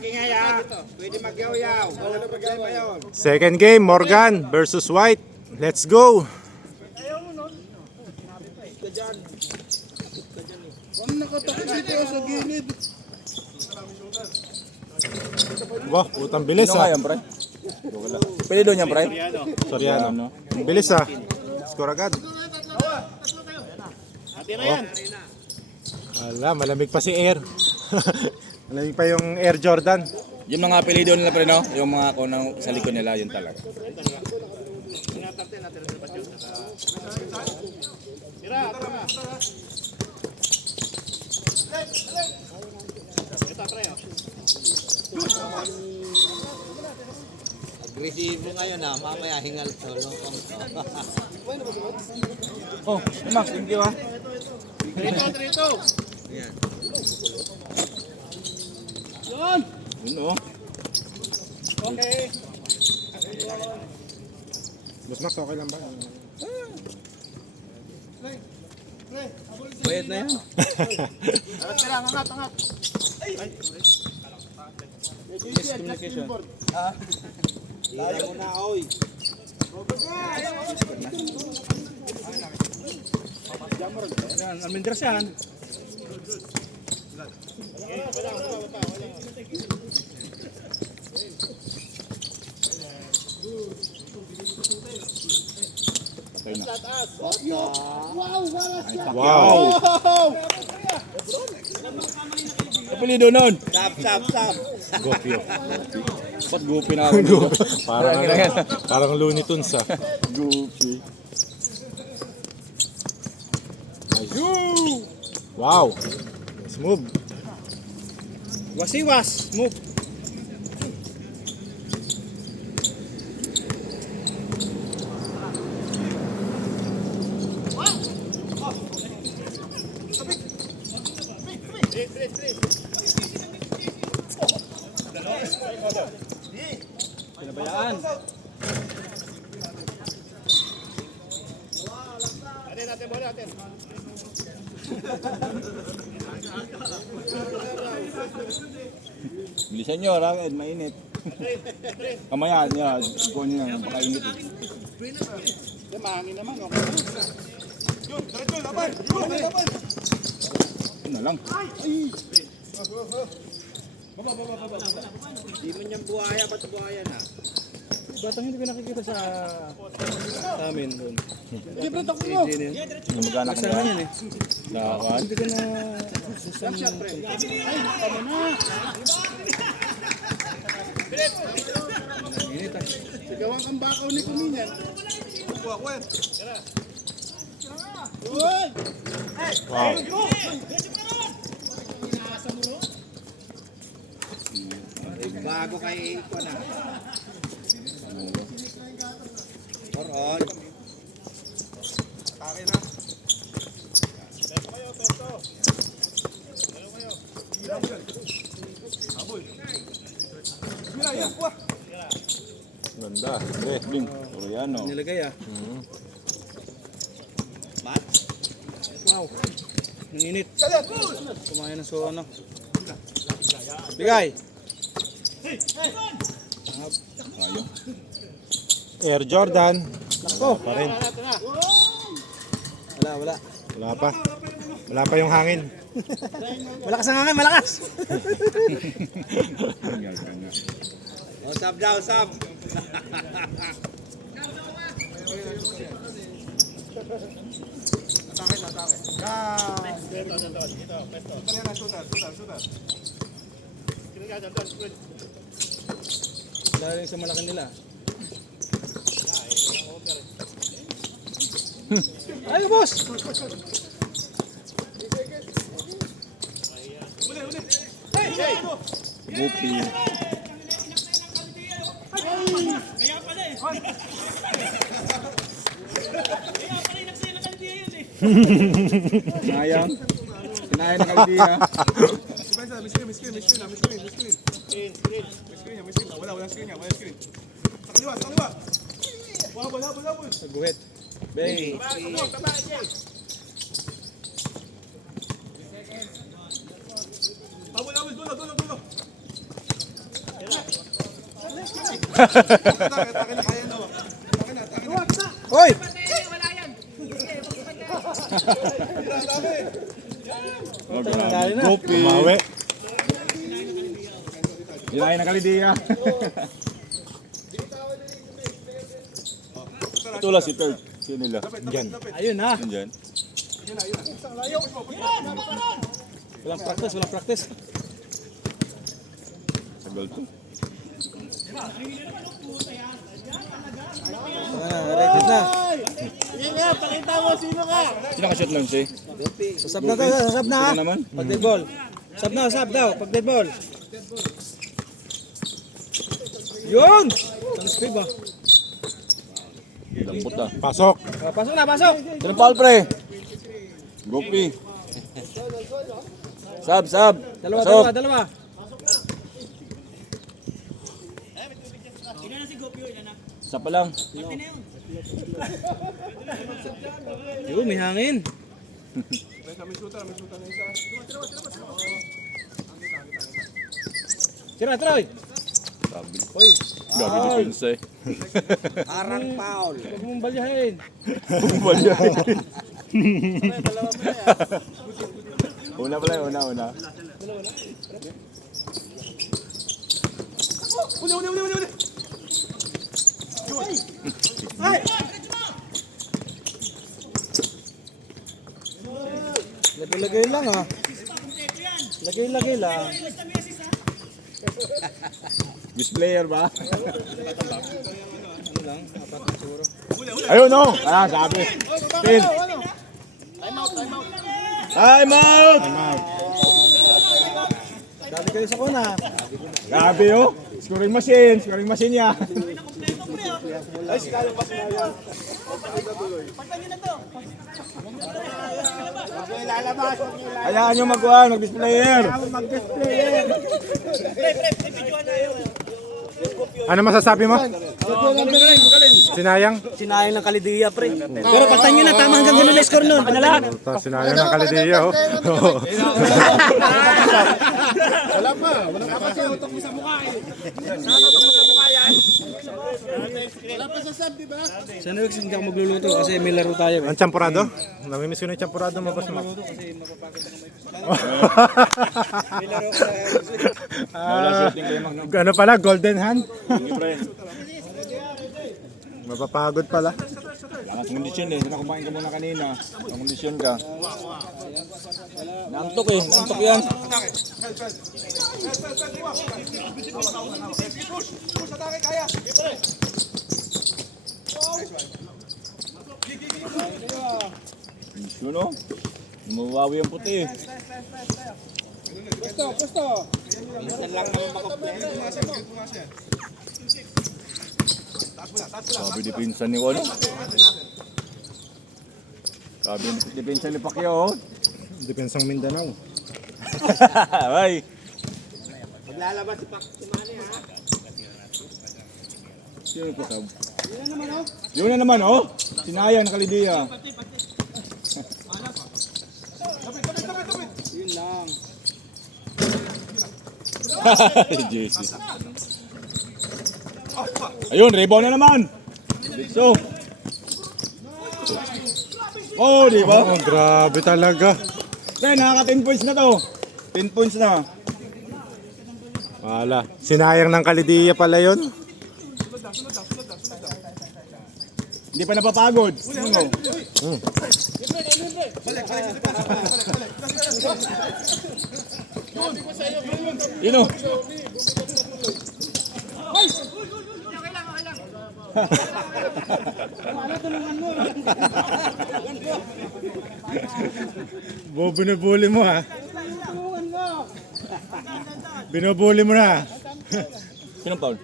Pwede magyaw-yaw. Wala problema yun. Second game, Morgan versus White. Let's go! Kung nakatakot dito sa gilid. Wow, putang bilis Ano nga ah. yan, pre? Pwede doon yan, pre? Soriano. Bilis ah. Score agad. Oh. Ala, malamig pa si Air. Malamig pa yung Air Jordan. Yung mga apelido nila, pre, no? Yung mga kunang sa likod nila, yun talaga. Agresibo ngayon ah, mamaya hingal to. Oh, Max, thank you, ah. Trito. Yan. Yun, oh. Okay. Boss Max, okay lang ba? Bayad na yan. Angat. Miscommunication. Tayo mo na, oy. Yan, Almendras yan. Patay na. Wow! Apelido nun. Sap. Gopyo. Ba't gupi na ako? Parang ano, parang Looney Tunes ah. Gupi. Wow! Smooth. Wasiwas. Move. Pinabayaan. Natin. Bilisan nyo, Raked, mainit. Kamaya niya, kunin niya, pakainit eh. Mahangin naman, okay na. Yun na lang. Di mo niyang buhaya, ba't buhaya na? Batang hindi ko nakikita sa amin doon. Libre takbo mo. Yung magkana ka niya. Lakan. Hindi ko na... Sigawang ang bakaw ni Kuminyan. Wow. Bago kay Iko na. Oron. Ganda. Eh, Bling, Koreano. Nilagay ah. Mat? Wow. Nanginit. Kumain na so ano. Bigay. Ayaw. Air Jordan. Wala pa rin. Wala. Wala pa. Wala pa yung hangin. Malakas ang hangin, malakas. O, sab daw, sab. Wala rin sa malaki nila. Ay, boss! Gupi. Sayang. Kinain na kaldiya. Naguhit. Beng. Hoy! Gopi. Mawe. Ilahin na Kalidia. Ito lang si third. Sino nila? Yan. Ayun na. Nandyan. Walang practice. Tagal to. Ready na. Yan nga, pakita mo sino ka. Sino ka-shot lang si? Sasab na to, sasab na ha. Sino naman? Pag dead ball. Sab daw, pag dead ball. Yun! Ang speed ba? Lambot ah. Pasok. Pasok na, pasok! Sino foul pre? Gopi. Sab. Dalawa. Isa pa lang. Yun, may hangin. Tira, oy. Sabi. Oy, Gabi depensa eh. Arang foul. huwag mong balyahin. Una pala yun, una. Lagay lang ha. Lagay lang. Best player ba? Ano lang, apat na siguro. Ayun no! Sabi. Pin. Time out! Dali kayo sa kuna. Grabe oh! Scoring machine niya. Hayaan nyo mag-best player. Ano masasabi mo? Sinayang? Sinayang ng Kalidia, pre. Pero pagtan nyo na, tama hanggang gano'n na score nun. Panala. Sinayang ng Kalidia, oh. Wala pa kasi utok mo sa mukha eh. Wala pa sa sub, di ba? Sana wag hindi ako magluluto kasi may laro tayo. Ang champurado? Namimiss ko na yung champurado mo, boss mo. Wala shooting kayo mag Ano pala? Golden hand? Sige pre. Mapapagod pala. Lakas ng kondisyon eh. Sana kumain ka muna kanina. Ang kondisyon ka. Nantok yan. Yun o. Mawawi ang puti eh. Pusto. Sabi depensa ni Wano. Sabi depensa ni Pacquiao. Depensang Mindanao. Ay. Maglalabas si Manny ha. Sino po sab? Yun na naman oh. Sinayang na Kalidia. Yun lang. JC. Ayun, rebound na naman. So. Oh, di ba? Oh, grabe talaga. Then, nakaka 10 points na to. 10 points na. Wala. Sinayang ng Kalidia pala yun. Hindi pa napapagod. Ano? Yun o. Binubuli mo ha. Binubuli mo na. Sinong foul?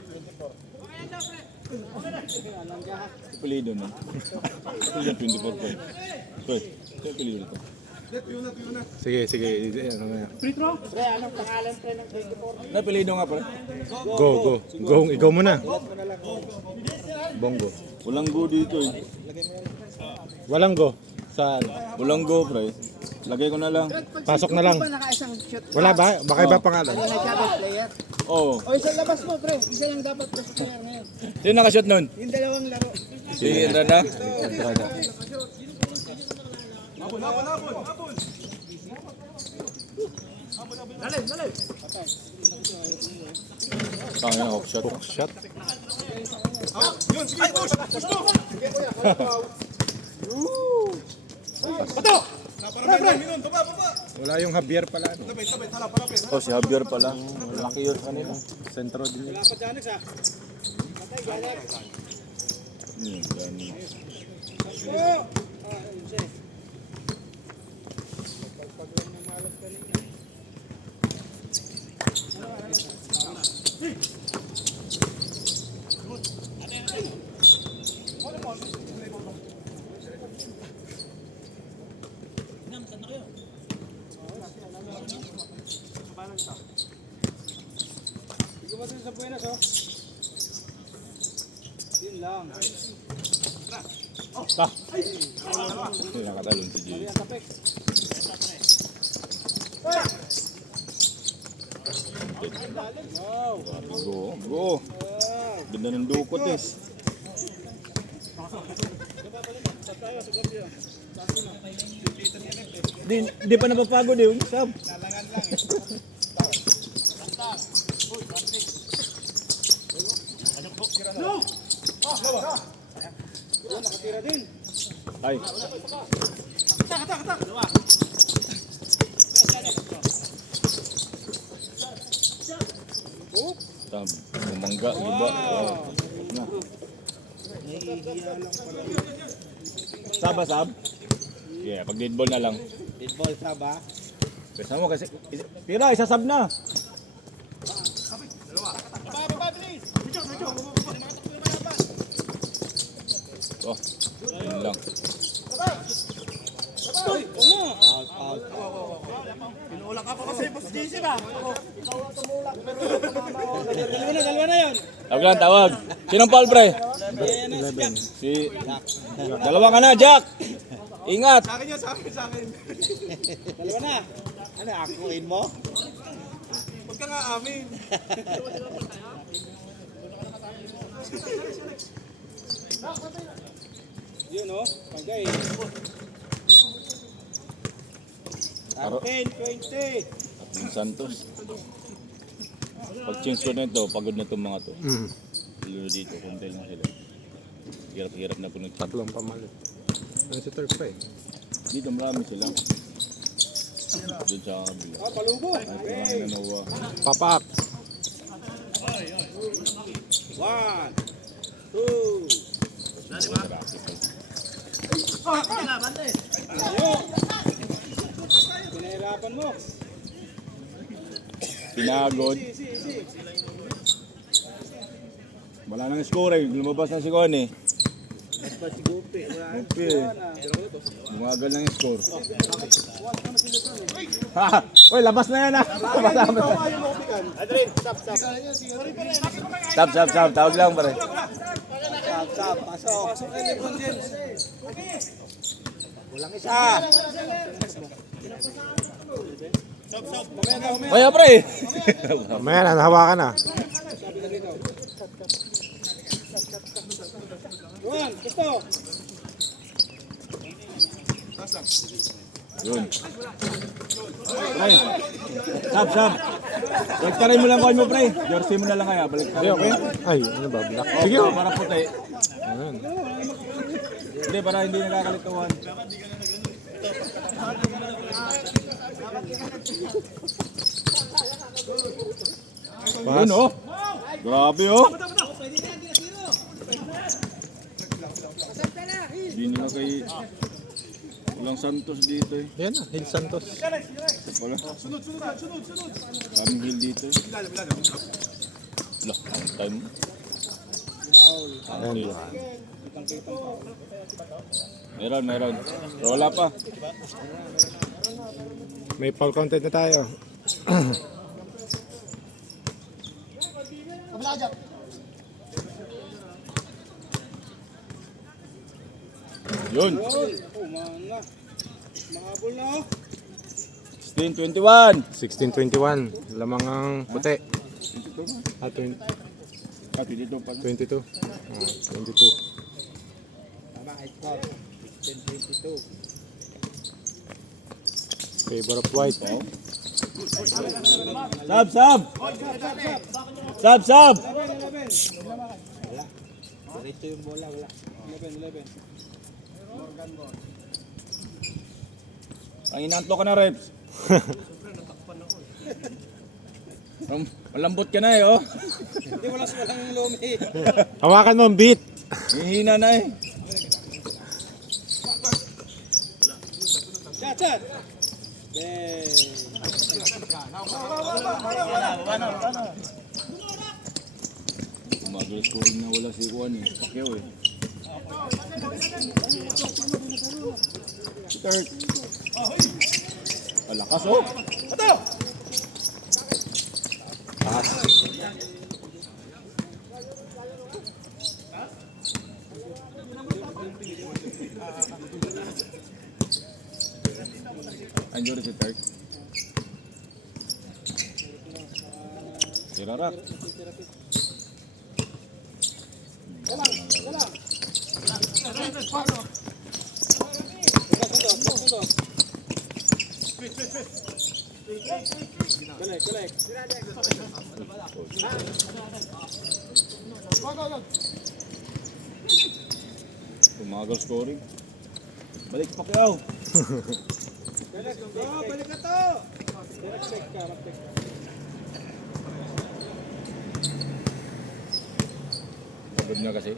Pulido na. Pulido 24 points. Sorry, sino pulido dito? Sige. Ano nga. Na pulido nga pare. Go. Ikaw muna. Bongo. Walang go dito eh. Walang go. Saan? Walang go pre. Lagay ko na lang. Pasok na lang. Ba naka-isang shot? Wala ba? Baka iba pangalan. Ano na siya, best player? Oo. O, isa labas mo, pre. Isa lang dapat best player ngayon. Sino nakashot nun? Yung dalawang laro. Si Entrada? Tangina, hook shot. Hook shot. Wala yung Javier pala. No? Oh, si Javier pala. Malaki yun sa kanila. Sentro din yun. Gani. Hindi nakatalon si Jay. Go, go. Ganda ng dukot eh. Di pa napapagod eh. Sab. Ay. Tab, bumangga, iba. Na. Sab, sab. Yeah, pag dead ball na lang. Dead ball sa ba? Pesa mo kasi, tira, isasab na. Oh, yun lang. Tawag lang, tawag. Sinong foul, pre? 11. Si... Dalawa ka na, Jack! Ingat! Dalawa na. Ano, akuin mo? Yun, oh. Pagay. Aro. 10, 20. Yung Santos. Pag change ko na ito, pagod na itong mga to. Lalo dito, konti lang sila. Hirap-hirap na po nag Tatlong pamalit. Ano si Turk pa eh? Dito marami sila. Doon sa kabila. Palubo. Marami na nawa. Papak. 1, 2. Pinahirapan mo. Pinagod. Wala nang score eh. Lumabas na si Connie. Gupi eh. Bumagal lang yung score. Ha! Uy, labas na yan ah! Adrin, stop. Stop. Tawag lang pare. Sab, pasok. Kulang isa. Kaya pre! Mamaya na, nahawakan na. Juan, gusto. Yun. Pre! Stop. Balik mo lang coin mo pre. Jersey mo na lang kaya. Balik Okay, okay. Ay, ano ba? Black. Sige. Oh, para puti. Ayan. Hindi, para hindi nakakalituhan. Pass. Yun oh. Grabe oh. Hindi nila kay Walang Santos dito eh. Yan na, Hil Santos. Wala. Kaming hill dito eh. Lah, ang time. Ayan, diba? Meron. Pero wala pa. May foul content na tayo. Yun. Umana. Mahabol na, oh. 16-21. 16-21. Lamang ang puti. Ah, 20, 22 pa. 22. Ah, 22. Tama, score. 16-22. Favor of white. Sab, sab! Sab, sab! Diretso yung bola, wala. Ang inanto ka na, Reps. Malambot ka na eh, oh. Hindi mo lang walang lumi. Hawakan mo ang beat. Hihina na eh. Chat! Umagal scoring na wala si Juan eh. Pacquiao eh. Start. Alakas oh. Taas. Anjur si Turk. Sirarak. Tumagal scoring. Balik Pacquiao. Balik na to! Pagod na kasi.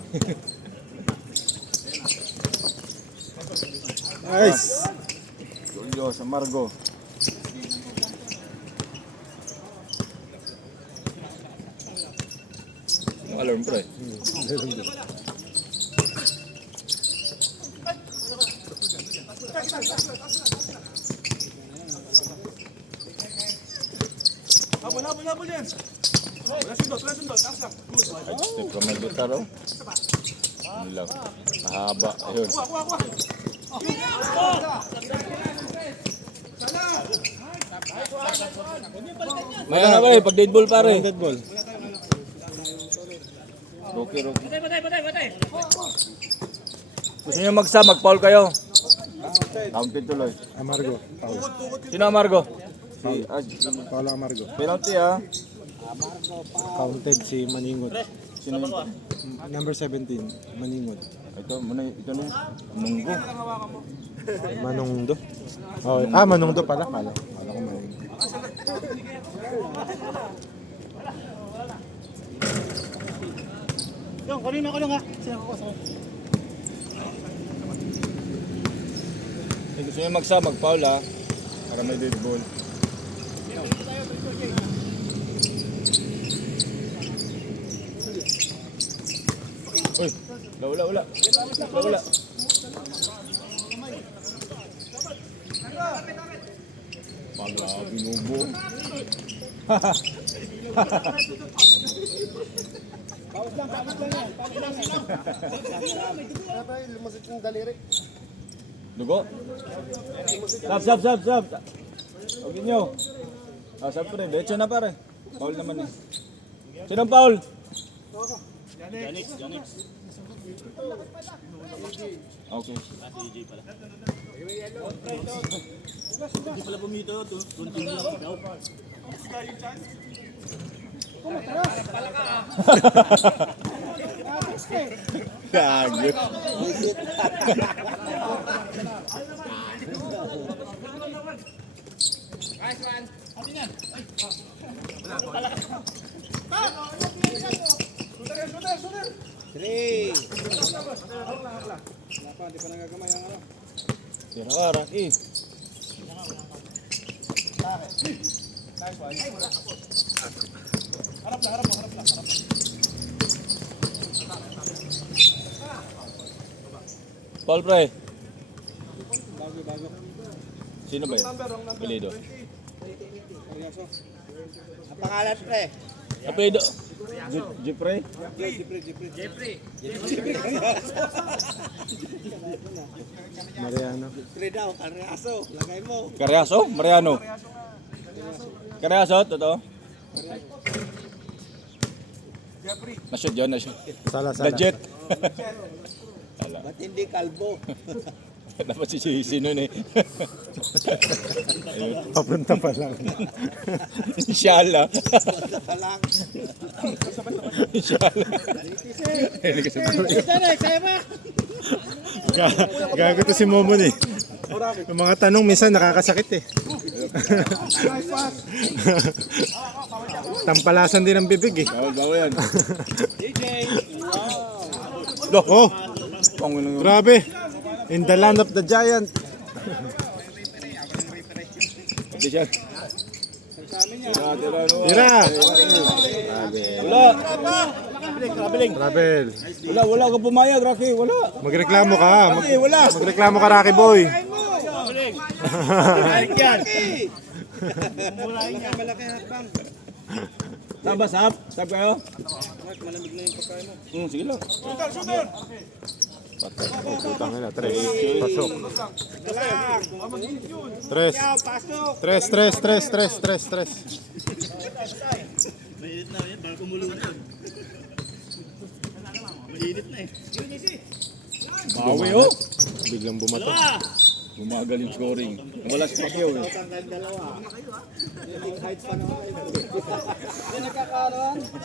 Nice. Julio sa Margo. Ang alarm pre. Step from my guitar oh. Ano lang. Mahaba. Ayun. Maya nga ba eh, pag dead ball pare. Dead ball. Rocky. Gusto nyo magsa, mag-foul kayo. Counted tuloy. Amargo. Paul. Sino Amargo? Si Paolo Amargo. penalty ah. Counted si Maningot. Sino yun? Number 17, Maningot. Ito na. Munggo. Manungdo. Oh, Manungdo pala. Kala ko Maningot. Yung, kanina ko lang ha. Gusto nyo magsa, mag-foul ah. Para may dead ball. Uy, wala. Pagla, binubo. Lumasit yung daliri. Dugo? Sab. Huwag nyo. Sab pre, becho na pare. Foul naman eh. Sinong foul? Janix. Okay. Hindi pala bumito, tunting lang daw. Gago. Three! Tira ka, Rocky. Paul pre. Sino ba yun? Balido. Ang pangalan pre? Apelido. Jeffrey? Mariano. Pre daw, karyaso. Lagay mo. Carriazo? Mariano? Carriazo? Totoo? Na-shoot yun, na-shoot. Sala. Legit. Ba't hindi kalbo? Dapat si sino eh. Papunta pa lang. Inshallah. Talang. Inshallah. Hindi kasi Gago to si Momon eh. Yung mga tanong minsan nakakasakit eh. Tampalasan din ang bibig eh. bawal yan. Oh, Pangulong grabe. In the land of the giant. Hindi siya. Tira. Wala. Travel. Wala ka pumayag, Rocky. Wala. Magreklamo ka. Wala. Magreklamo ka, Rocky boy. Malaki hatbang. Sab ba, sab? Sab kayo? Malamig na yung pagkain mo. Sige lang. Putang ina, tres. Pasok. Tres. Bawi oh. Biglang bumato. Bumagal yung scoring. Wala si Pacquiao eh.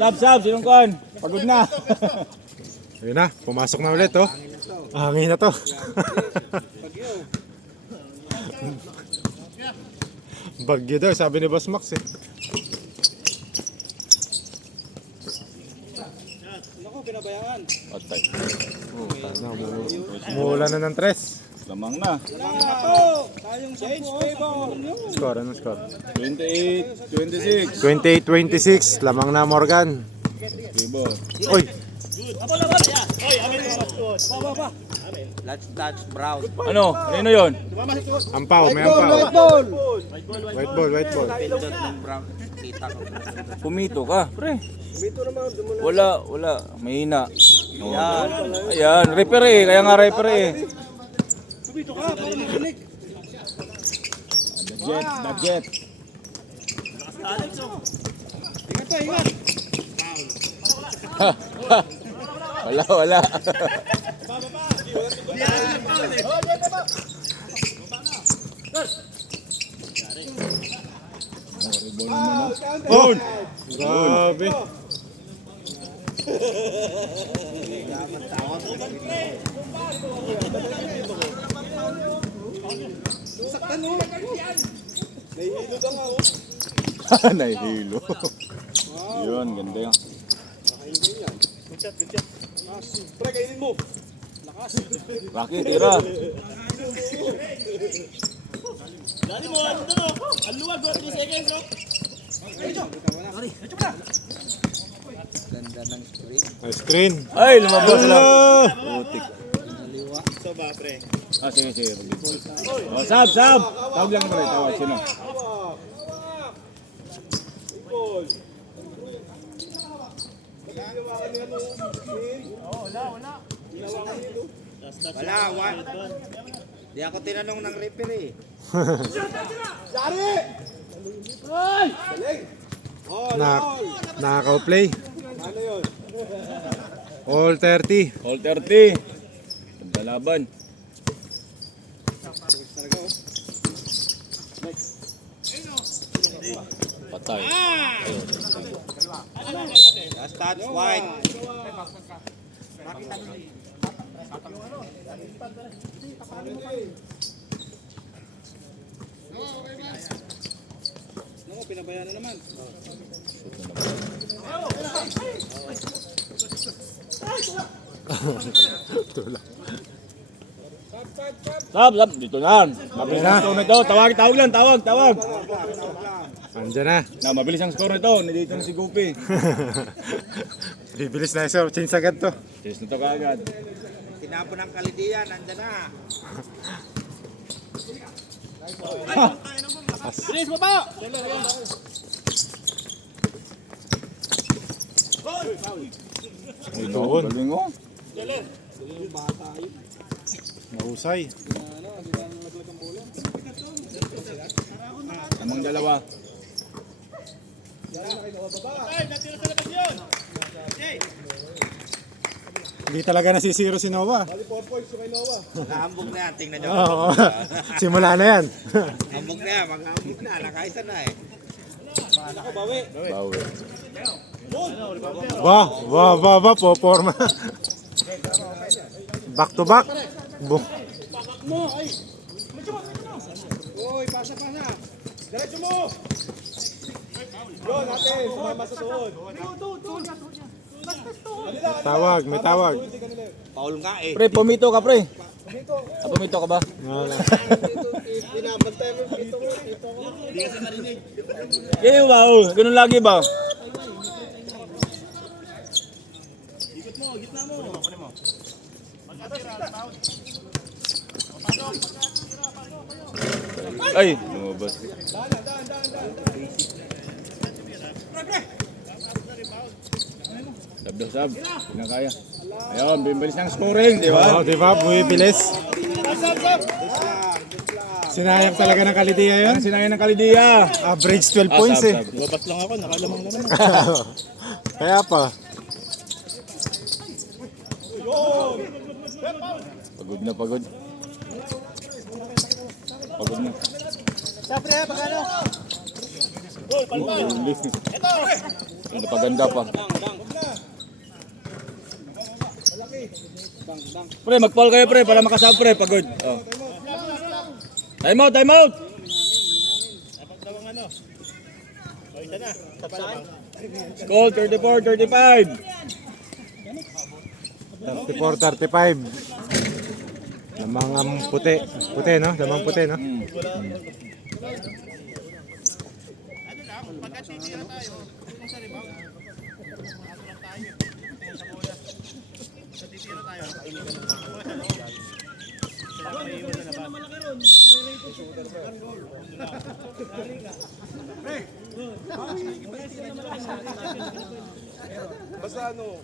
Sab, sinong kan? Pagod na. Ayun na, pumasok na ulit oh. Hangin na to. Bagyo daw, sabi ni Boss Max eh. Naku, pinabayaan. Patay. Umuulan na ng tres. Lamang na. Lang na to. Tayong change favor. Score, anong score? 28-26. 28-26, lamang na Morgan. Libo. Oy, That's brown. Ano? Ano yun? ampaw, may ampaw. White ball. Pindot ng brown. Kita ko. Pumito ka, pre. Wala. Mahina. Ayan, referee. Kaya nga referee. Pumito ka, parang makinig. The jet. Ingat pa, ingat. Wala. Oh, grabe. Nahihilo. Yun, ganda yan. Pre, kainin mo. Rocky, tira. Ganda ng screen. Screen. Ay, lumabas na. Putik. Sige. Oh, sab. Tawag lang pala, tawag. Sino? Wala. Di ako tinanong ng referee. Nakaka-play. All 30. All 30. Ganda laban. Patay. Last touch, white. Naku, pinabayaan na naman. Tulak. Sab. Dito na. Mabilis ang score nito. Tawag lang. Tawag. Andyan na. Mabilis ang score nito. Nandito na si Gupi. Bibilis na sir. Change agad to. Chase na to kaagad. Tinapon ng kalidian, nandyan na. Uy, Doon. galing oh. Mahusay. Amang dalawa. Hindi talaga nasisiro si Nova. Nakahambog na yan, tingnan nyo. Oo. Simula na yan. Hambog na yan, maghahambog na, nakaisa na eh. Bawi. Ba, po, forma. Back to back. Uy, pasa. Diretso mo. Yun, ate, sumama sa tuhod. Tawag, may tawag. Paul nga eh. Pre, pumito ka pre. Pumito ka ba? Wala. Pinabantay mo dito ko. Ganyan ba? Ganun lagi ba? Ay, lumabas. Sab. Hindi kaya. Ayun, bibilis ng scoring, di ba? Oo, di ba? Bumibilis. Sinayang talaga ng Kalidiya yun. Ang sinaya ng Kalidiya. Average 12 points eh. Wabat lang ako, nakalamang naman. Kaya pa. Pagod na, pagod. Pagod na. Sapre, pagano? Ang paganda pa. Pre, mag-fall kayo pre para makasab pre, pagod. Oh. Time out, time out. Score 34-35. 34-35. Lamang puti. Puti, no? Lamang puti, no? Basta ano.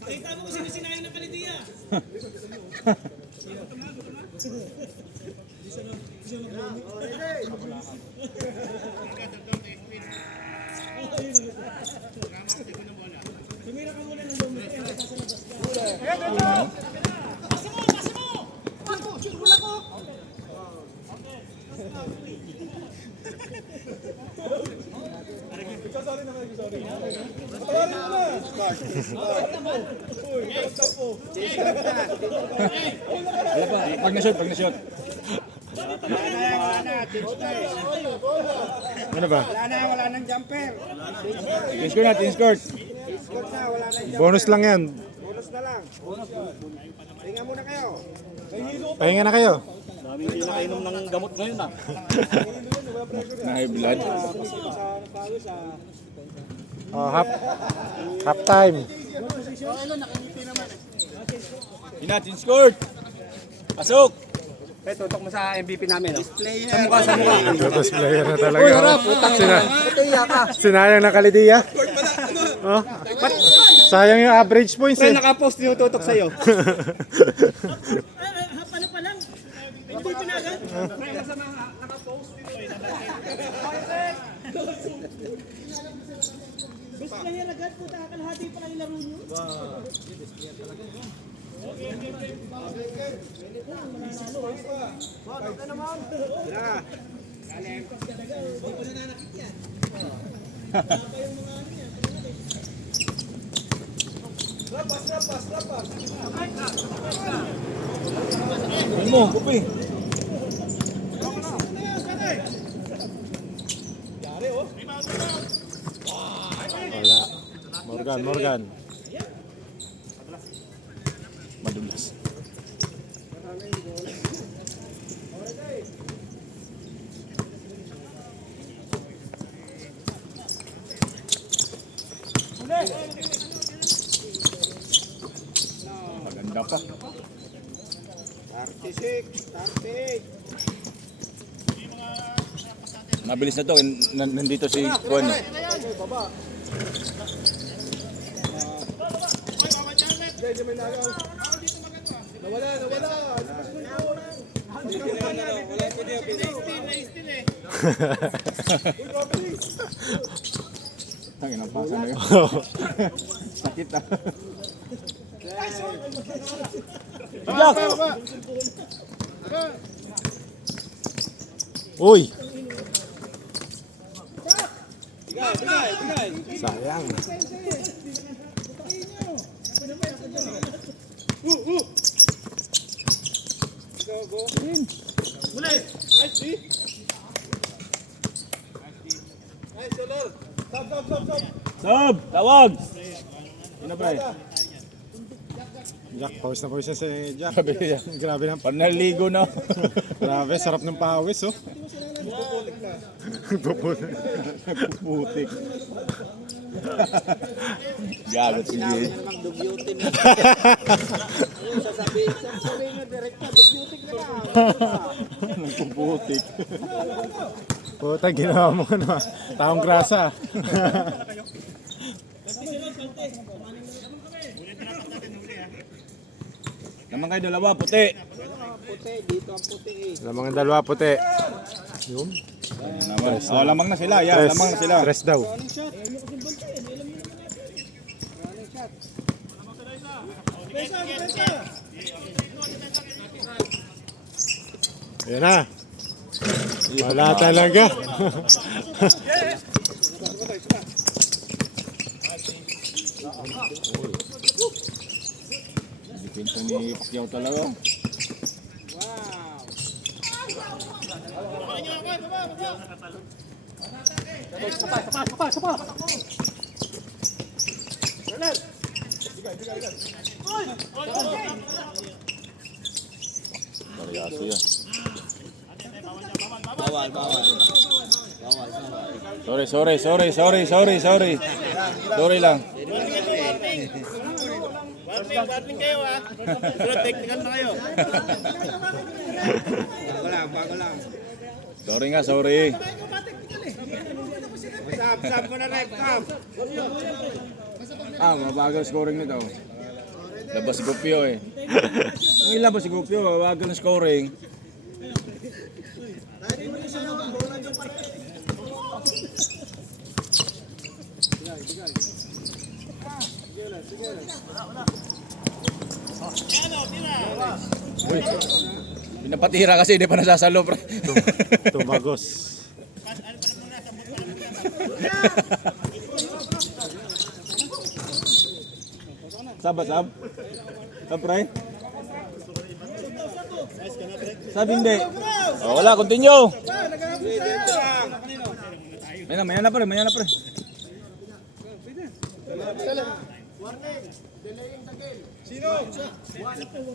Pakita mo kung sino sinayang ng Kalidiya. Wala pa, pag na-shoot, pag na-shoot. Wala na, teams na eh. Ano ba? Wala nang jumper. Team score na, team score. Score na, wala nang jumper. Bonus lang yan. Bonus na lang. Tingnan muna kayo. Pahinga na kayo. Dami hindi nakainom ng gamot ngayon ah. Na high blood. Oh, half time. Ina, team score. Pasok. Eh, tutok mo sa MVP namin. Oh. Player. Sa mukha. Totos player na talaga. Sinayang ng Kalidiya. Oh. Sayang yung average points Pre, eh. nakapost yung tutok sa'yo. Ano mo, kupi. Wala. Morgan. Madulas. Ganda pa. 36, 30. Mabilis na to. Nandito si Juan. Diyan may nagaw. Nawala. Tangin ang pasa na yun. Sakit ah. Uy! Sayang. Sob! Tawag! Sino pre? Jack, pawis na si Jack. Grabe yan. Grabe na. Panaligo na. Grabe, sarap ng pawis, oh. Puputik. Putik. Gagot si Jay. Namang dugyutin na. Ayun, sasabihin nga direct na, dugyutin na lang. Nagpuputik. Puta, ginawa mo ano, taong grasa. Naman kayo dalawa, puti. Puti, dito ang puti eh. Lamang ang dalawa puti. Yun. Naman. Oh, lamang na sila. Yan, lamang na sila. Tres daw. Ayan na. Wala talaga. Depensa ni Pacquiao talaga. Baryaso yan. Bawal. Sorry. Sorry lang. Warning kayo ha. Pero technical na kayo. Bago lang. Sorry. Sab mo na rin, sab. Mabagal scoring nito. Labas si Gupio eh. Yung ilabas si Gupio, mabagal na scoring. Uy, pinapatira kasi hindi pa nasasalo pre. Tumagos. Sab pre. Sabi hindi. Oh, wala, continue. Maya na pre.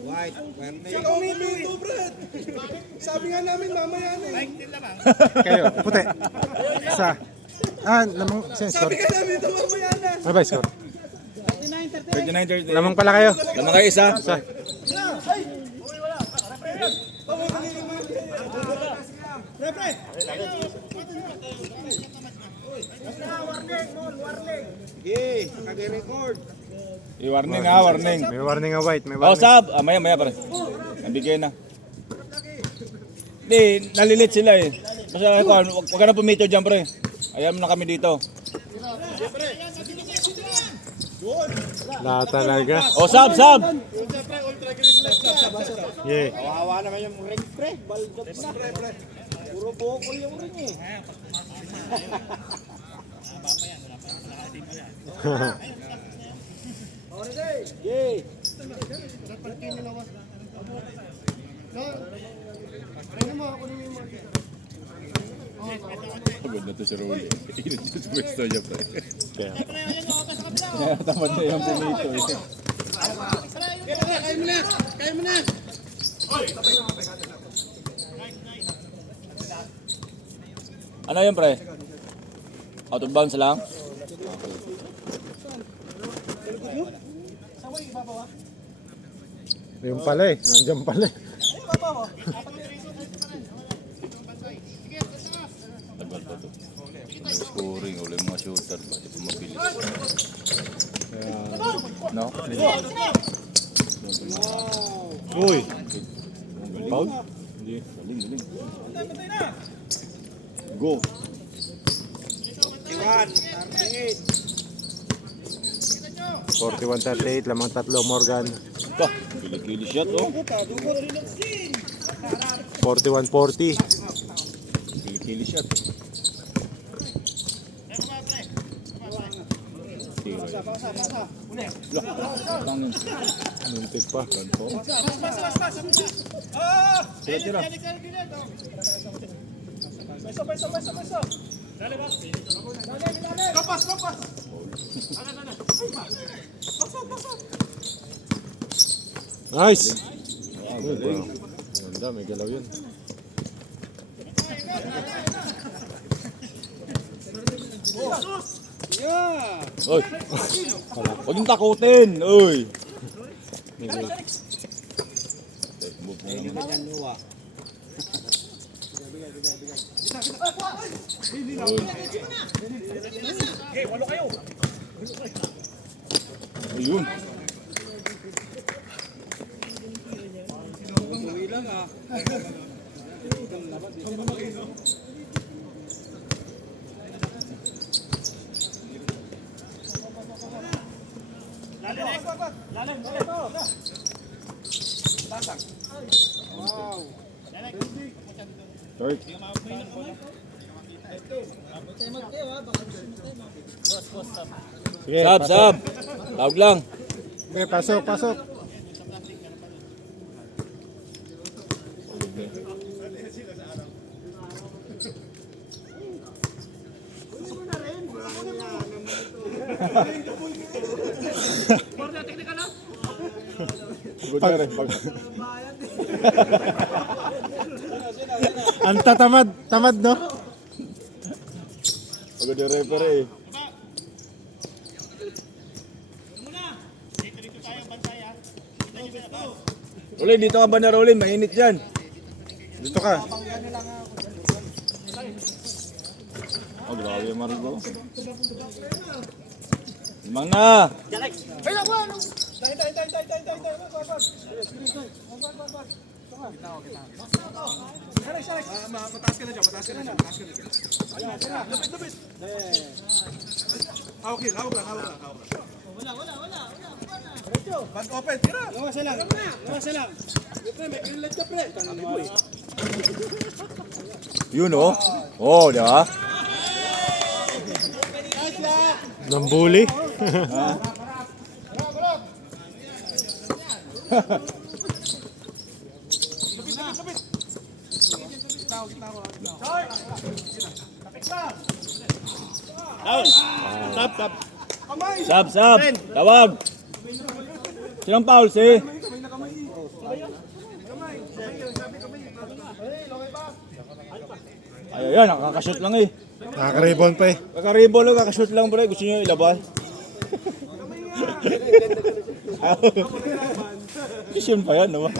White, warning. Ikaw nito, Brad. Sabi nga namin mamaya na eh. Kayo, puti. Isa. Lamang, score. Sabi nga namin ito mamaya na. Ano ba yung score? 39-30. Lamang pala kayo. Lamang kayo isa. Isa. Pre. Sige, kage-record. I-warning ha, warning. May warning nga white. May Oh, warning. sab. Maya pre. Nabigay na. Hindi, nalilit sila eh. Basta wag ka na pumito dyan pre. Ayan mo na kami dito. Wala talaga. Oh, sab. Yeah. Kawawa naman yung ring pre. Baldot na. Puro bukol yung ring eh. Yay! Pagod na to si Rolly. Init yung pwesto niya pre. Kaya. Kaya tamad na yung pumito eh. Kaya mo na. Ano yun pre? Out of bounds lang? Yung pala eh. Nandiyan pala eh. Tagal pa to. Yung scoring, ulit mga shooter. Bakit ito mabilis? Kaya, No? uy! Galing. Foul? Hindi. Galing, galing. Go. Iwan, 38. 41-38, lamang tatlo, Morgan. Pa, kili-kili shot, oh. 41-40. Kili-kili shot. Tira. Lah, tangin. Muntik pa. Ganpo. Tira, tira. Nice! Ah, galing. Ganda, may galaw yun. Oy. Huwag yung takutin. Oy. May galaw. Move na naman. Ayun. Third. Sige, Sab, pasok. sab. Tawag lang. Sige, pasok, pasok. Good na rin. Ang tatamad, tamad no? Pagod yung referee. Rolin, dito ka ba na Rolin? Mainit dyan. Dito ka. Oh, grabe yung Marigo. Limang na. Mataas ka na dyan. Okay, hawak lang. Back open, tira! Lawas lang. Pre, may green light ka, pre. Yun oh. Oh, di ba? Nambuli. Sab, sab. Tawag. Sinang foul si? Ay, ayan, nakakashoot lang eh. Nakaka-rebound pa eh. Kakaribol lang, kakashoot lang pre. Gusto nyo ilabas? Mission pa yan, naman.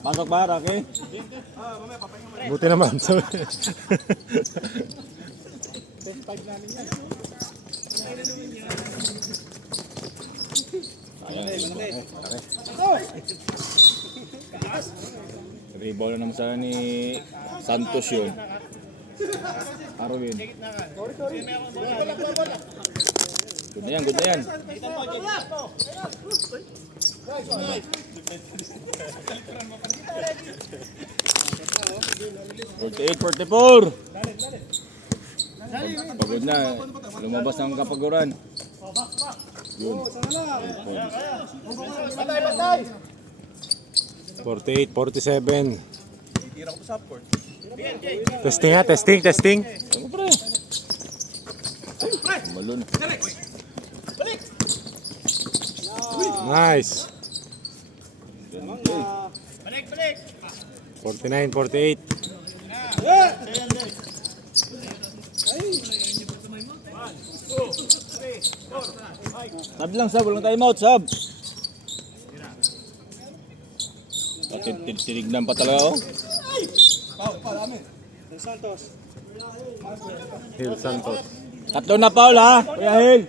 Pasok ba, Rocky? Buti naman. Rebound na naman sana ni Santos yun. Arwin. Good na yan, good na yan. Forty-eight, 44. Pagod na. Lumabas ng kapaguran. Yun. 48, 47. Testing ha, testing. Ano pre? Malun. Nice. 49, 48. Sab lang, sab. Walang time out, sab. Tinignan pa talaga, oh. Hill Santos. Tatlo na foul, ha? Kuya Hill.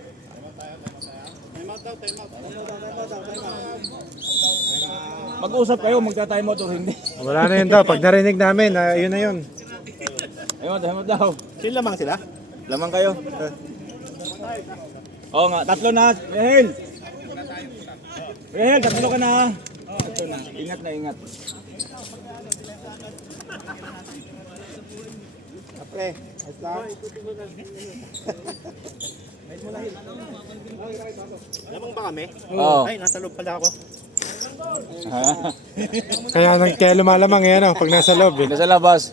Mag-usap kayo, magta-time out o hindi. Wala na yun daw. Pag narinig namin, yun na yun. Ayun, daw. Sila lamang sila? Lamang kayo. Oo nga, tatlo na. Kuya Hill. Kuya Hill, tatlo ka na, ha? Tatlo na. Ingat na, ingat. Pre, ayos lang. Lamang ba kami? Oo. Ay, nasa loob pala ako. Kaya lumalamang yan, pag nasa loob. Nasa labas.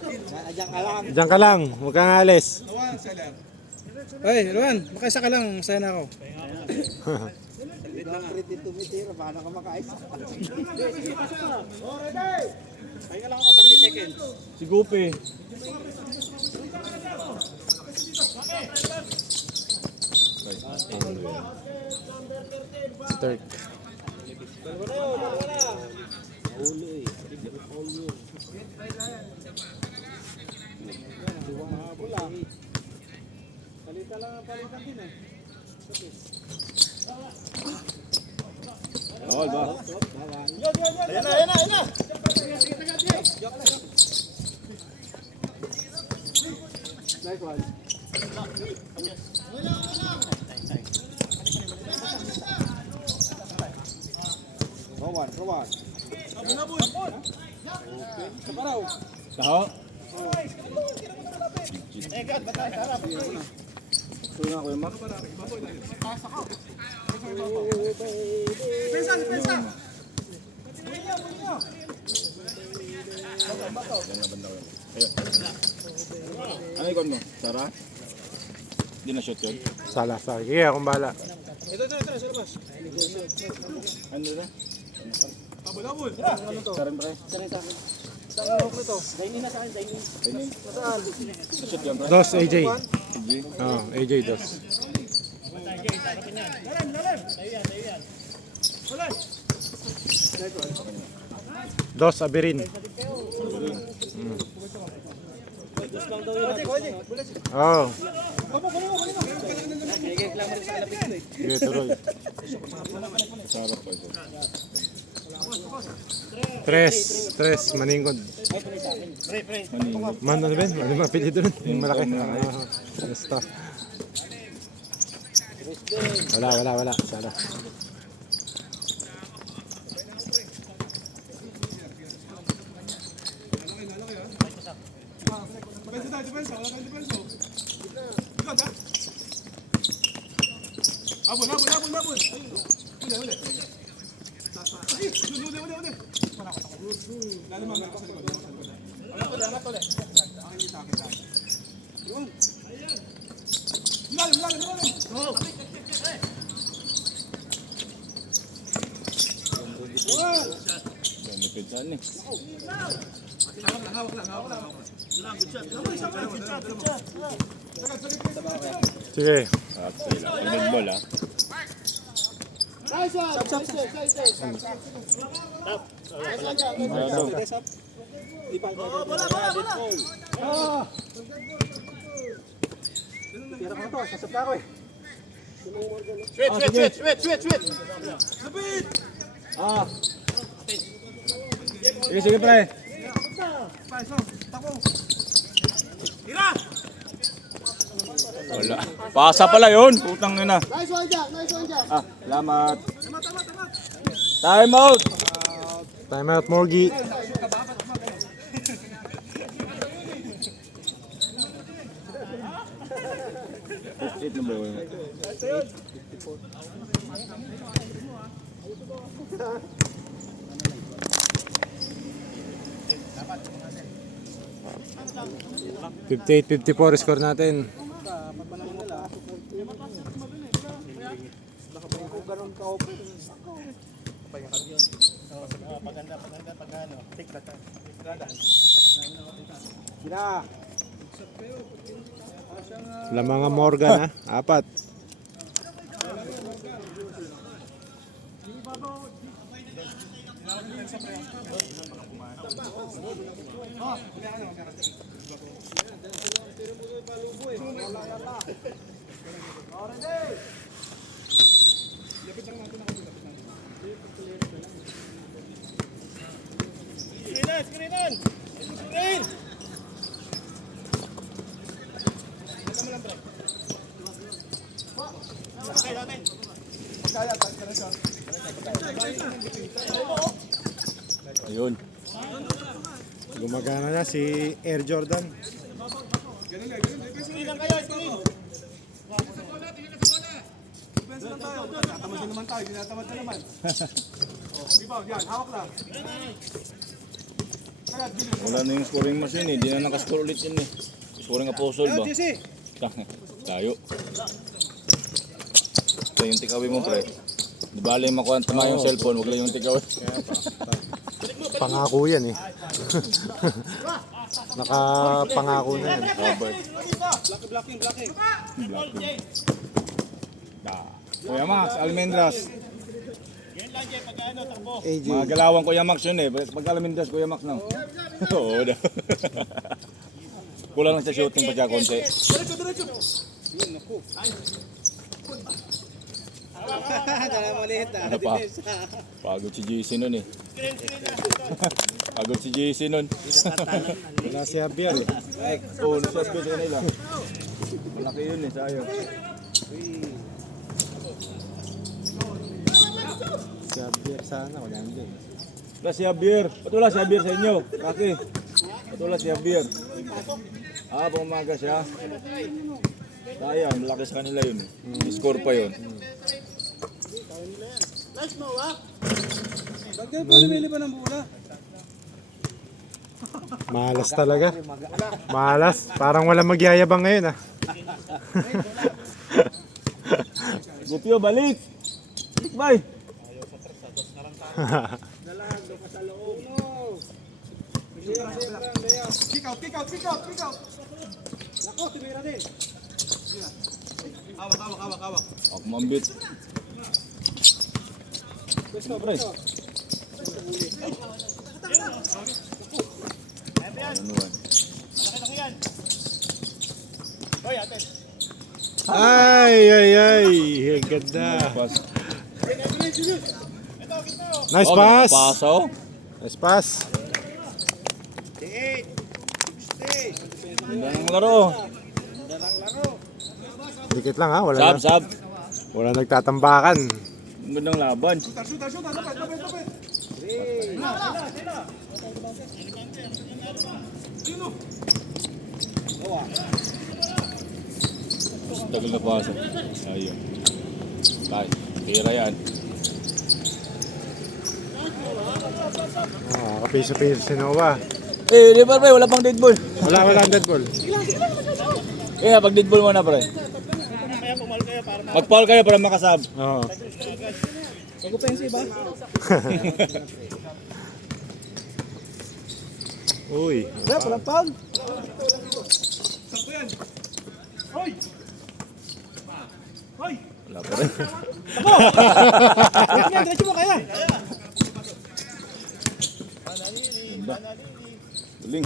Diyan ka lang. Huwag kang alis. Ay, Ruan, makaisa ka lang. Masaya na ako. Pretty tumitira, paano ka makaisa? Si Gupi. Start. Oo, ba? Ayan na, ayan na, ayan na. Kawan. Taho? Ano ikon mo? Sara? Hindi na shoot yun? Sala. Sige, akong bahala. Ano na? Saran ba kayo? Dainin. Shoot yan, pre? Dos, AJ. Sige. Oh, AJ dos. Dos, Abirin. Oh. Sige, tuloy. Sarap pa ito. Tres, maningkod. Man, ano ba yun? Ano yung apelido nun? Yung malaki. Basta. Wala. Sala. Lupit saan eh. Sige. Sarap sa ila. Pag ball, ha? Sige, pre. Wala. Pasa pala yun. Putang ina. Nice one, Jack. Ah, salamat. Time out. Time out, Morgie. Eight na ba yun? $58, $54 score natin. Lamang Morgan, ha? 4. Screenan! Screen! Ayun. Gumagana na si Air Jordan. Screen lang kayo, screen! Defense lang tayo. Tinatamad din naman tayo, tinatamad na naman. Rebound, yan, hawak lang. Wala na yung scoring machine eh. Di na nakascore ulit yun eh. Scoring apostle ba? Tayo. Ito yung tikawin mo pre. Di bali makuha tama yung cellphone, wag lang yung tikawin. Pangako yan eh. Nakapangako na yan. Robert. Blocking. Kuya Max, Almendras. Yan lang, Jay, pag-ano, takbo. AJ. Mga galawang Kuya Max yun eh. Pag Almendras, Kuya Max na. Oo daw. Kulang lang sa shooting pa siya konti. Diretso! Yun, naku. Dala maliit Ano pa? Pagod si JC nun eh. Screen na. Pagod si JC nun. Wala si Javier eh. Oo, nasabi sa nila. Malaki yun eh, sayang. Si Javier sana, wala din. Wala si Javier. Ba't wala si Javier sa inyo? Kaki. Ba't wala si Javier? Pumaga siya. Sayang, malaki sa kanila yun. Score pa yun. Dagdag po lumili pa ng bola. Malas talaga. Malas. Parang wala magyayabang ngayon ah. Gupyo, balik! Balik, bay! Kick out! Nako, tumira din. Hawak. Ako mambit. Ano, pre? Ano yan? Malaki yan. Hoy, atin. Ay. Ang ganda. Pass. Nice Oh, pass. pass, oh. Nice pass. Ganda ng laro. Dikit lang ha. Sab. Wala nagtatambakan. Gandang laban. Shoot. Lapit. Tagal na pass. Ayun. Tay, tira yan. Kapiso-piso si Noah. Di ba, pre? Wala pang dead ball. Wala ang dead ball. Kaya pag dead ball muna, pre. Mag-foul kayo para makasab. Oo. Pag-offensive ba? Uy. Walang foul. Wala pa rin. Diretso mo kaya. Ganda. Galing.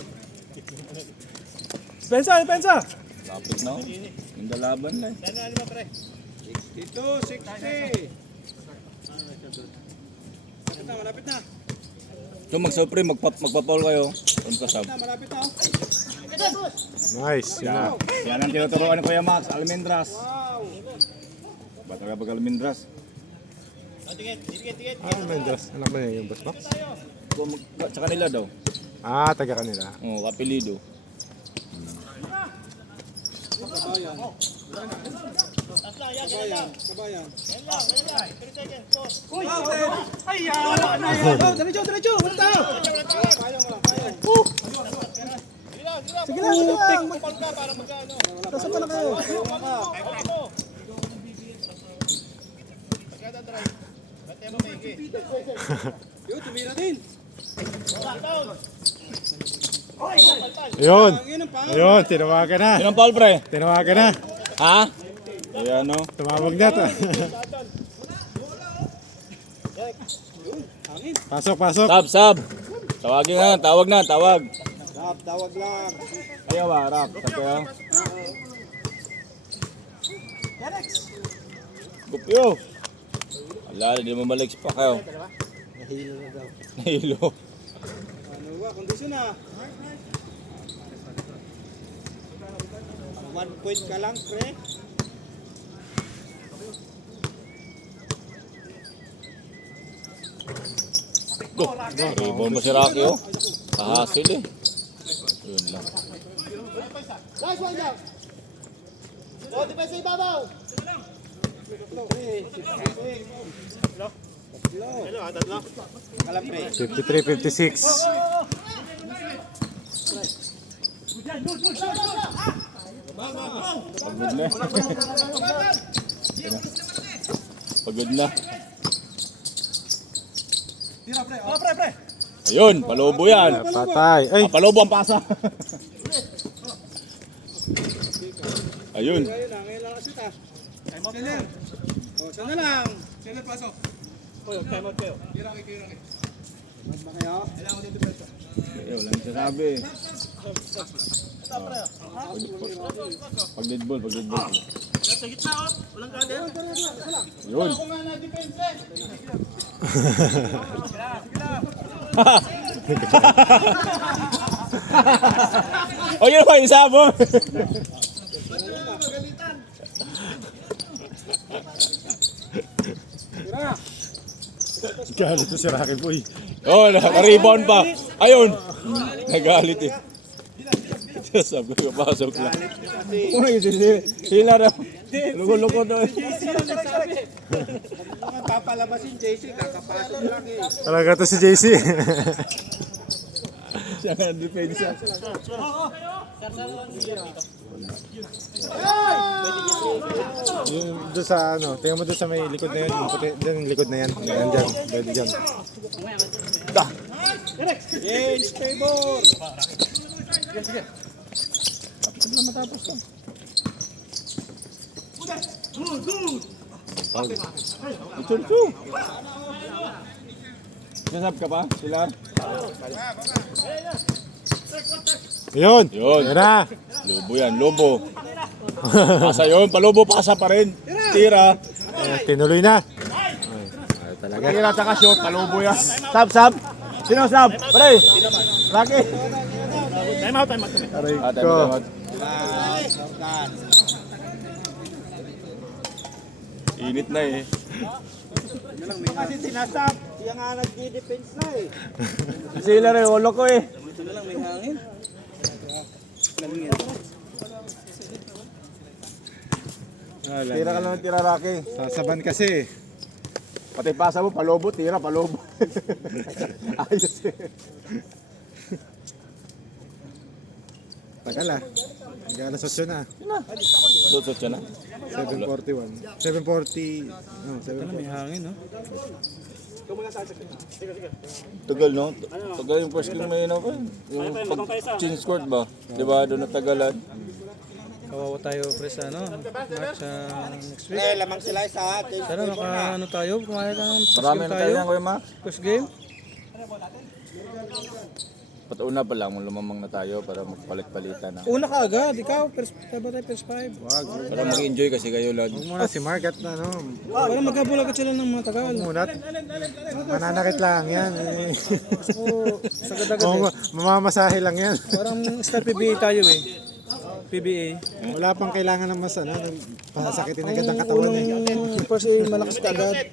Pensa. Lapit na, oh. Ganda laban na, eh. Ito, 60. Malapit na. So mag-sub, pre. Magpa-foul kayo. Kung kasab. Malapit na. Nice. Yun na. Yan ang tinuturuan ni Kuya Max, Almendras. Ba't ka pag Almendras? Mendes. Anak mo yung boss box? Sa kanila daw. Taga kanila. Oo, kapilido. Kabayan. Diretso. Wala tayo. Sige lang. Tasa pa na kayo. Yo, tumira din. Ayun, tinawagan na. Sino ang foul, pre? Tinawagan na. Ha? Ayan, no? Tumawag na to. Pasok, pasok. Sab. Tawagin nga, tawag na, tawag. Tawag lang. Ayaw ba, Rap? Sab kayo? Gupyo. Wala, hindi mo balik pa kayo. Nahilo na daw. Nahilo. Ano ba? Kondisyon na. 1 point ka lang, pre. Go. Rebound mo si Rocky, oh. Kahasil eh. Yun lang. Guys, one down. Oh, di ba sa ibabaw? Kalam, pre. 53-56. Pagod na. Pagod na. Ayun, palobo yan. Patay. Ay, Palobo ang pasa. Ayun. Ngayon na, ngayon lang kasi ta. Seller. Oh, sana lang. Seller, pasok. Time out kayo. Ba kayo? Ayun, walang sasabi. Pag dead ball. Sa gitna oh. Walang kader. Ayun. O yun ba, isa mo? galit to si Rocky Boy. Oh, naka-rebound pa. Ayun. Nagalit eh. Sabi ko, pasok lang. Una yung sila raw. Luko-luko doon. Kung papalabasin, JC, kakapasok lang eh. Talaga to si JC. Siya nga depensa. Yung doon sa ano, tingnan mo doon sa may likod na yan, yung puti, doon yung likod na yan. Nandyan, pwede dyan. Change favor. Itsu. Nasab ka pa, sila? Yun! Yun. Yun na! Lobo yan, lobo. Pasa yun, palobo, pasa pa rin. Tira. Tinuloy na. Ay, talaga. Tira tsaka shoot, palobo yan. Sab. Sino sab? Pare. Rocky. Time out. Aray Time ko. out. Init na eh. Kasi sinasab, siya nga nag-defense na eh. Sila rin, ulo ko eh. Ito na lang, may hangin. Tira ka lang ng tira, Rocky. Sasaban kasi. Pati pasa mo, palobo, tira, palobo. Ayos eh. Tagal ah. Nag-alas 8 na. Susot siya na. 7:41. 7:40. No, 7:40. May hangin, no? Tagal no? Tagal yung first game may ano pa. Yung pag-change court ba? Di ba doon natagalan? Kawawa tayo pre sa ano. Match next week. Eh, lamang sila sa atin. Sana ano tayo. Kumain ka ng Marami na tayo yan, Kuya Max. First game. Patauna pa lang, lumamang na tayo para magpalit-palitan na. Una ka agad. Ikaw, first 5. Wag. Para mag-enjoy kasi kayo lad. Huwag muna si Mark at ano. Para magkabulagat sila ng mga tagal. Munat. Mananakit lang yan. Eh. Oo, sa agad-agad Oo, eh. mamamasahe lang yan. Parang star PBA tayo eh. PBA. Wala pang kailangan ng mas ano, ng pasakitin agad ang katawan eh. Unang first eh, malakas ka agad.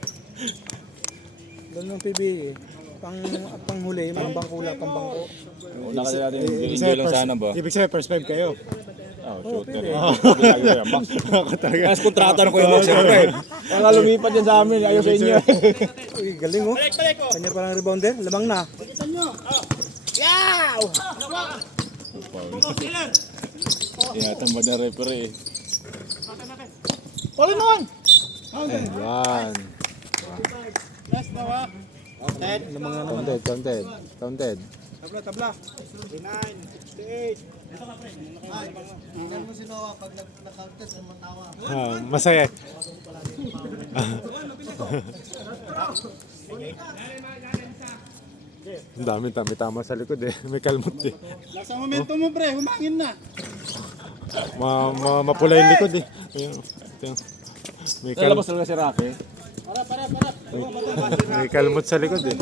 Doon ng PBA eh. Panghuli, mga bangkula, pambangko. Una kasi natin, Ibig enjoy lang sabihin, sana ba? Ibig sabihin, first 5 kayo. Oh, shooter eh. Ako talaga. Mas kontrata na Kuya Max siyempre. Kaya lumipat yan sa amin, ayaw sa inyo. Uy, galing oh. Kanya parang rebounder, lamang na. Tinatambad na referee eh. Ayan. Counted. Tabla. 39, 68. Masaya. Ang dami tama sa likod eh. May kalmot eh. Nasa momento mo pre, humangin na. Mapula yung likod eh. Ayun. Ito. May, Lalabas talaga si Rocky. may kalmot sa likod eh.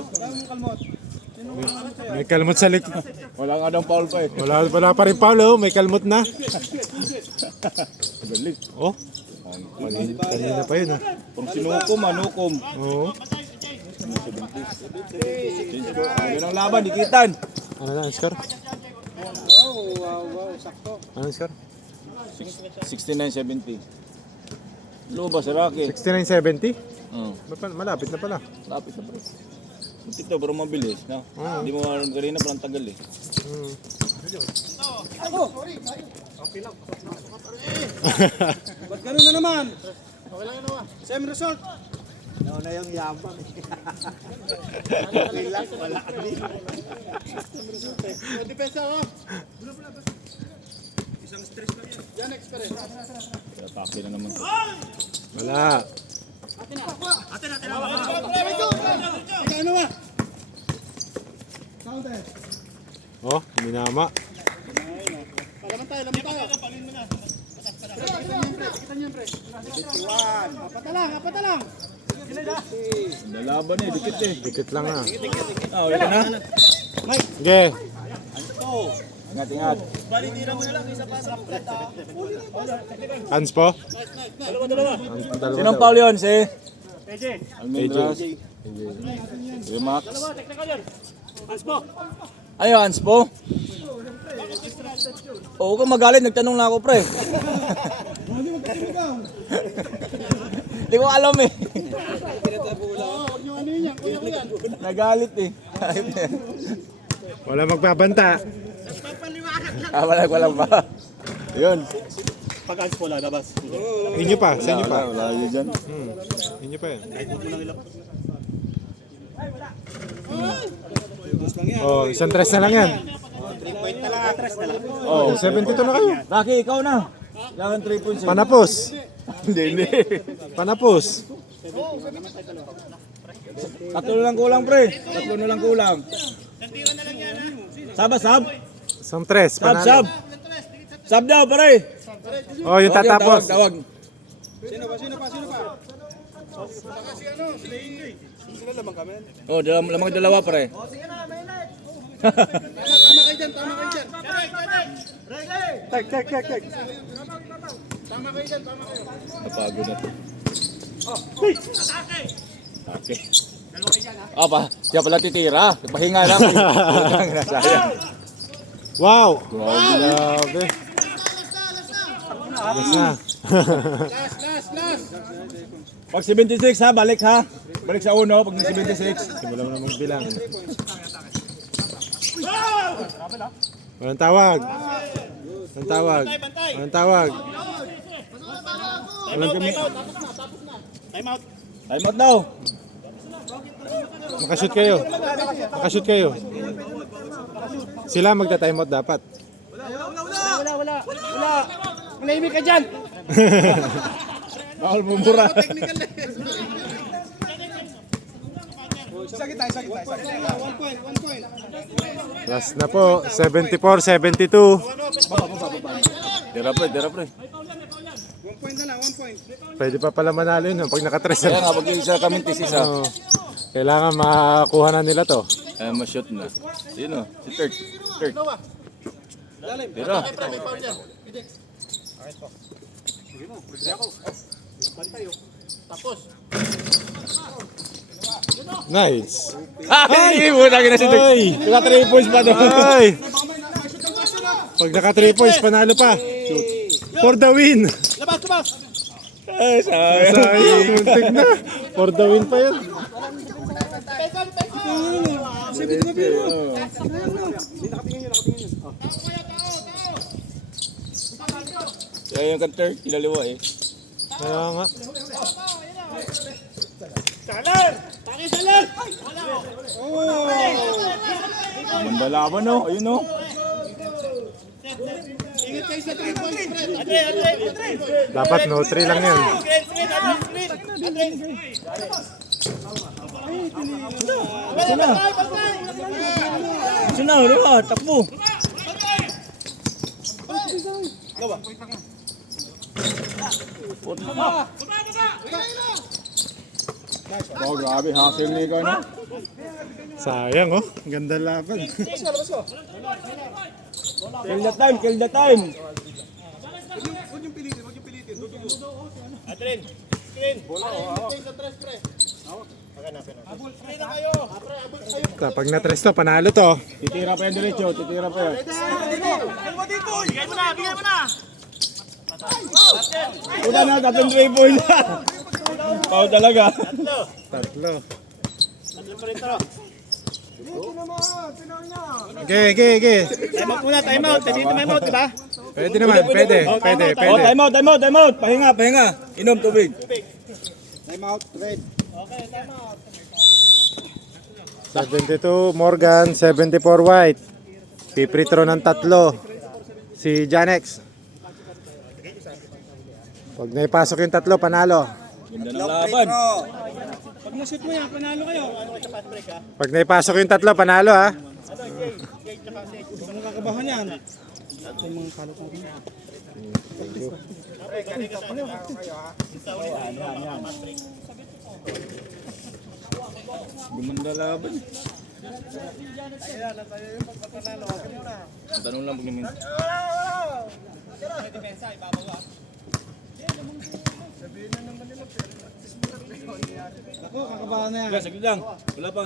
May kalmot sa likod. Wala nga daw foul pa eh. Wala pa rin Paulo, may kalmot na. Galit. Oh, kanina pa yun ah. Kung sinukom, manukom. Oo. Yun ang laban, dikitan. Ano na ang score? Wow, sakto. Ano ang score? 69-70. Luba si Rocky. 69-70? Oo. Malapit na pala. Lapit na pre. Ito, pero mabilis. No? Hindi mo alam kanina, parang tagal eh. Ba't ganun na naman? Okay lang yun naman. Same result. Nauna yung yabang. Relax, wala kami. Depensa ako. Isang stress lang yan. Yan, experience. Atake na naman. Wala. Ano ba? Oh, minama. Laman tayo. Kita niyan, pre. Apat na lang. Lalaban eh, dikit eh. Dikit lang ah. Wala na. Sige. Ingat-ingat. Hands po? Dalawa. Dalawa Sinong daw. foul yun? Si? AJ. Si Max. Hans po. Ano yung Hans po? Oo, kung magalit, nagtanong na ako pre. Hindi ko alam eh. Huwag nyo ano yun yan. Kuya ko yan. Nagalit eh. Wala magbabanta. Walang ba? Yun. Pag Hans po lalabas. Inyo pa, sa inyo pa. Wala yun dyan. Inyo pa yun. Oh, isang tres na lang yan. 3 point na lang. 3 na lang. Oh, 72 na kayo. Rocky, ikaw na. Gawin 3 points. Panapos. Hindi. Panapos. Tatlo na lang kulang pre. Tatlo na lang kulang. Sab. Isang tres. Sab. Sab daw pare. Oh, yung tatapos. Tawag. Sino pa? Saka si ano, si Leingay. Sila lamang kami. Oh, lamang dalawa pare. Tama kayo dyan. Tek. Tama kayo dyan. Napagod na to. Okay. Siya pala titira. Pahinga lang. Sayang. Wow. Grabe. Last na. Last. Pag 76 ha, balik ha. Balik sa uno pag 76. Simula mo na magbilang. Walang tawag. Walang tawag. Walang kami. Time out. Time out daw. Makashoot kayo. Sila magta-time out dapat. Wala. Malimik ka dyan. Bawal bumura. Sakit tayo. 1 point. Last na po. 74-72. Tira pre. 1 point na lang, 1 point. Pwede pa pala manalo yun pag naka-tres Kaya na. nga, pag isa kami tisisa. Oh, kailangan makakuha na nila to. Ay, ma-shoot na. Sino? Si Turk. Tira. Nice. Ay! Muna na si Turk. Ay! Naka 3 points pa doon. Ay! Pag naka 3 points, panalo pa. For the win. Labas. Ay, sayang. Sayang, muntik na. For the win pa yan. Kaya yung kan Turk, ilaliwa eh. Kaya nga. Mandalaban no, ayun no. Ingat kayo sa 3 points, Fred. Dapat no 3 lang yan. Gusto na, ano ka? Takbo. Oh, grabe, hassle ni ikaw, no? Sayang oh. Ang ganda laban. Kill the time, kill the time. Huwag yung pilitin. Pag na-tres to, panalo to. Titira pa yan diretso, titira pa yan. Bigay mo na. Una na, 3 point. Pau talaga. Tatlo. Okay. Time out muna, time out. Kasi time out, diba? Pwede naman, pwede. Oh, time out. Pahinga. Inom tubig. Time out, red. 72 Morgan, 74 White. Free throw ng tatlo. Si Janex. Pag naipasok yung tatlo, panalo. Ganda ng laban. Pag nashoot mo yan, panalo kayo. Pag naipasok yung tatlo, panalo ha. Ang kakabahan yan. Yung mga kalot natin. Gumanda laban. Ang tanong lang pag namin. Ako, kakabahan na yan. Saglit lang. Wala pa.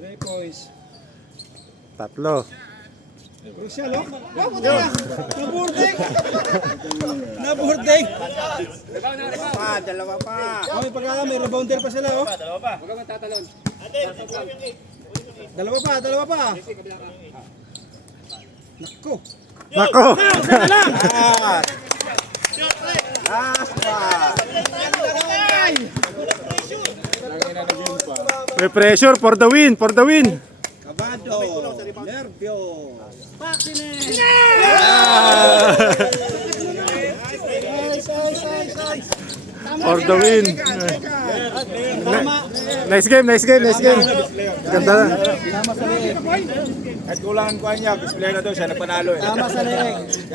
3 points. Tatlo. Crucial, oh. Wow, puta na. Naburdeng. Dalawa pa. Oh, may pagkaka, may rebounder pa sila, oh. Dalawa pa. Nako. Nako! May pressure for the win, Kabado. Nervyo. For the win. Nice game. Ganda. At kulangan ko niya, display na daw siya, nagpanalo eh. Tama sa leg.